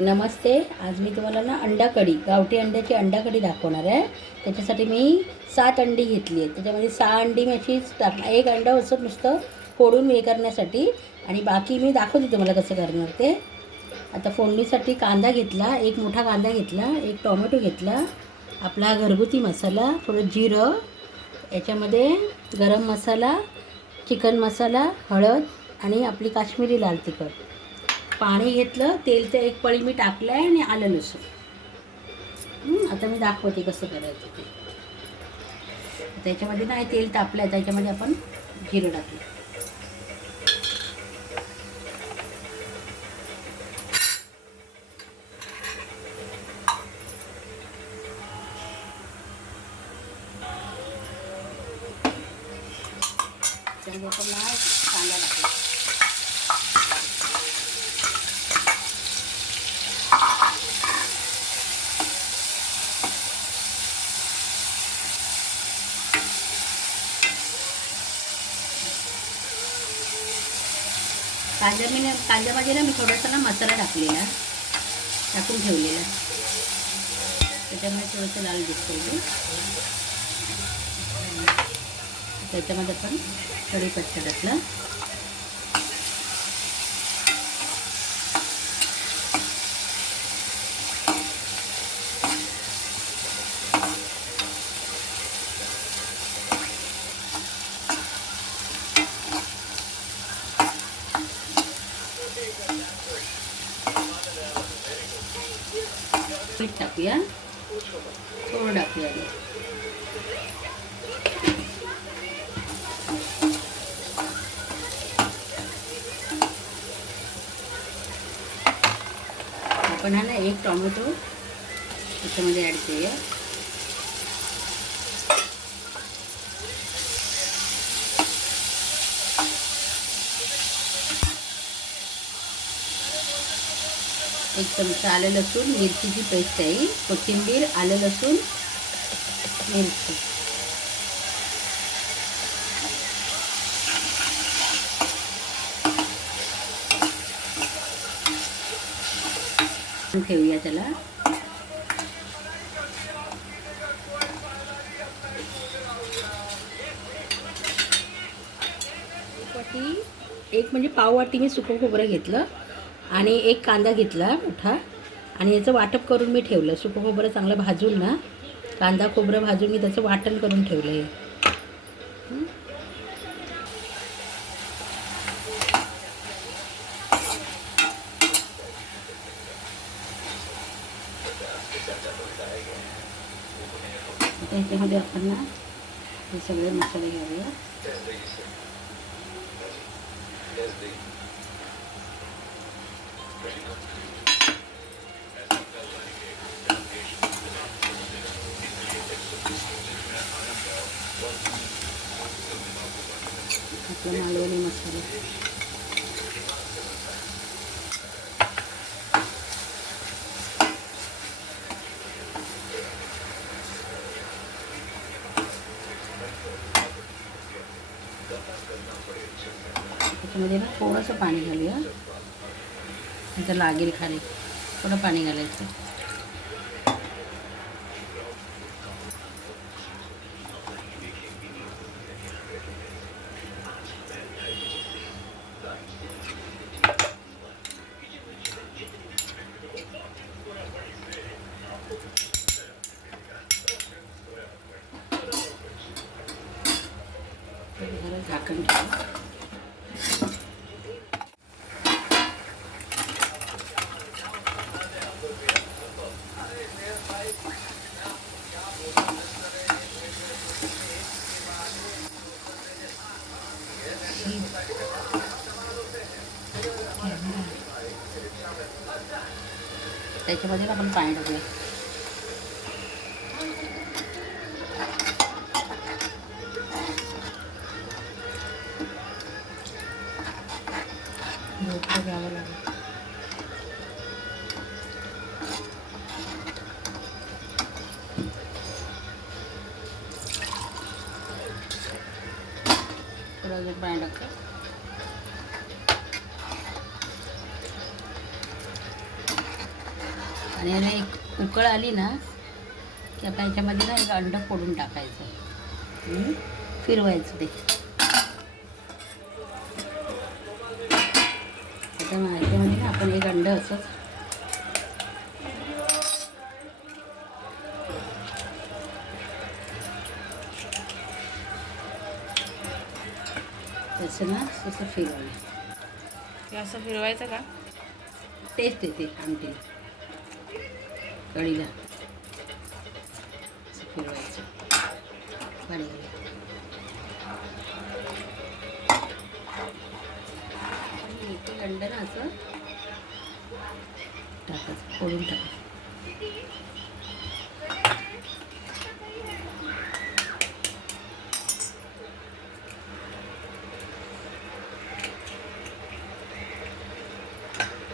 नमस्ते. आज मी तुम्हाला ना अंडा कढी, गावठी अंड्याची अंडा कढी दाखवणार आहे. त्याच्यासाठी मी 7 अंडी घेतली आहेत. त्याच्यामध्ये 6 अंडी मी अशीच एक अंडा असं नुसतं फोडून हे करण्यासाठी, आणि बाकी मी दाखवते तुम्हाला कसं करणार ते. आता फोडणीसाठी कांदा घेतला, एक मोठा कांदा घेतला, एक टोमॅटो घेतला, आपला घरगुती मसाला, थोडं जिरं, याच्यामध्ये गरम मसाला, चिकन मसाला, हळद आणि आपली काश्मीरी लाल तिखट. पाणी घेतलं, तेलचं एक पळी मी टाकलं आहे आणि आलं लसूण. आता मी दाखवते कसं करायचं ते. त्याच्यामध्ये नाही तेल तापलं आहे, त्याच्यामध्ये आपण जिरं टाकलं. त्यामध्ये आपण कांदा टाकला. कांद्यामध्ये ना मी थोडासा ना मसाला टाकलेला, टाकून ठेवलेला, त्याच्यामुळे थोडंसं लाल दिसतं. त्याच्यामध्ये पण कढीपत्ता टाकला, मीठ टाकूया, थोडं टाकूया. आपण हा ना एक टोमॅटो त्याच्यामध्ये ॲड करूया. एक चमचा आलं लसूण मिरचीची पेस्ट आहे, कोथिंबीर, आलं लसूण, मिरची. ठेवूया त्याला. एक म्हणजे पाववाटी मी सुकं खोबरं घेतलं आणि एक कांदा घेतला मोठा, आणि याचं वाटप करून मी ठेवलं. सुकं खोबरं चांगलं भाजून ना, कांदा खोबरं भाजून मी त्याचं वाटण करून ठेवलं आहे. त्याच्यामध्ये आपण ना हे सगळे मसाले घेऊया. आपला मालवणी मसाला, त्याच्यामध्ये ना थोडंसं पाणी घालूया, नंतर लागेल खाली. थोडं पाणी घालायचं. झाकण ठेवा. त्याच्यामध्ये आपण पाणी टाकूया. घ्यावं लागेल. थोडं पाणी टाकतो. आणि याला एक उकळ आली ना की आपण याच्यामध्ये ना एक अंडं फोडून टाकायचं, फिरवायचं ते. आता याच्यामध्ये ना आपण एक अंडं असंच तसं ना तसं फिरवायचं. असं फिरवायचं का? टेस्ट येते आमटी कढीला. असं फिरवायचं आणि एक अंडं ना असं टाकायचं, फोडून टाकायचं.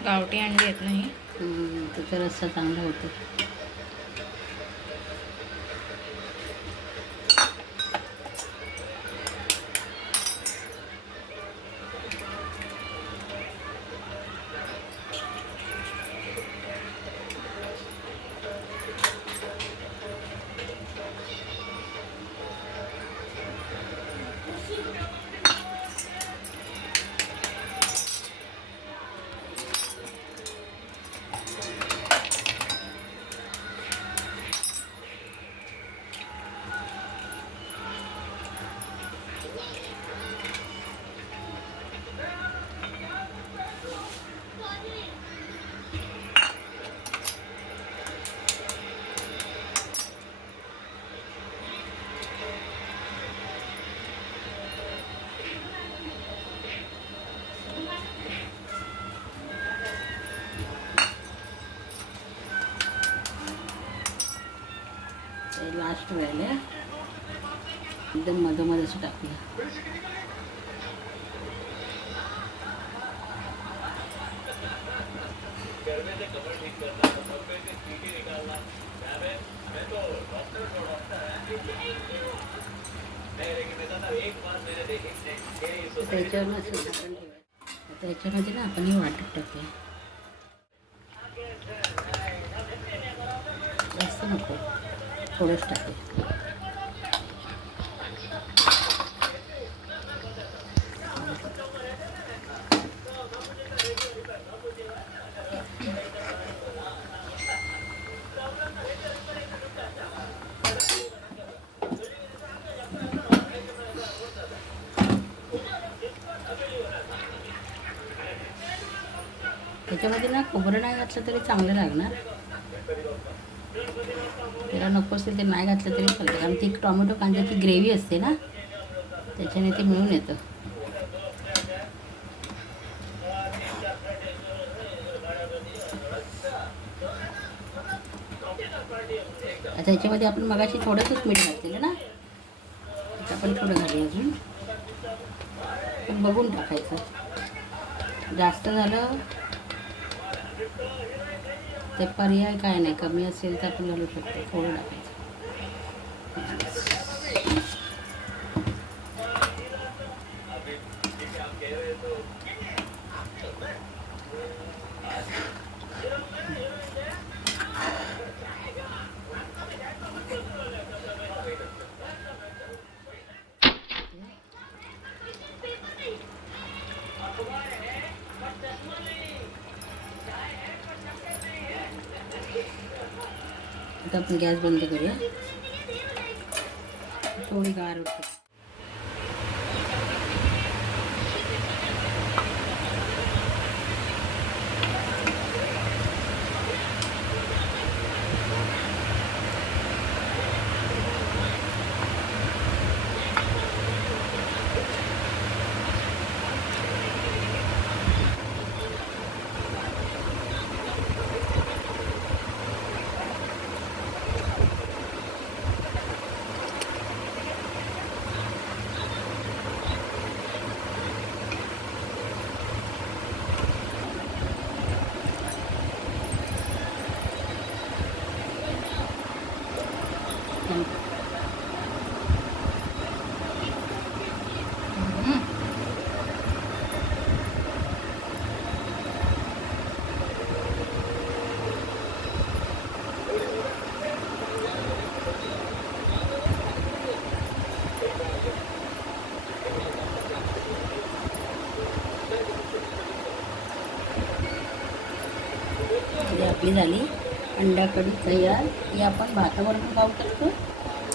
गावठी अंडी आहेत नाही. त्याचा रस्सा चांगला होतो. लास्ट वेळेला एकदम मधोमध असं टाकूया. त्याच्यावर मग असं झाकण ठेवायचं. आता याच्यामध्ये ना आपण हे वाटप टाकूया. जास्त नको, थोडंच टाकूया. त्याच्यामध्ये ना खोबरं नाही घातलं तरी चांगलं लागणार. त्याला नको असेल ते नाही घातलं तरी चालतं, कारण ती टोमॅटो कांद्याची ग्रेव्ही असते ना, त्याच्याने ते मिळून येतं. आता याच्यामध्ये आपण मगाशी थोडंसंच मीठ घातलेलं ना, आता आपण थोडं घालू अजून. पण बघून टाकायचं, जास्त झालं ते पर्याय काय नाही, कमी असेल तर आपण घालू शकतो. थोडं टाकायचं. आता आपण गॅस बंद करूया, थोडी गार होते. आपली झाली अंडा कढी तयार. ही आपण भाताबरोबर खाऊ शकतो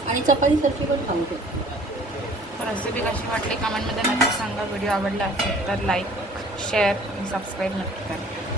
आणि चपातीसारखी पण खाऊ शकतो. रेसिपी कशी वाटली कमेंटमध्ये नक्की सांगा. व्हिडिओ आवडला असेल तर लाईक शेअर आणि सबस्क्राईब नक्की करा.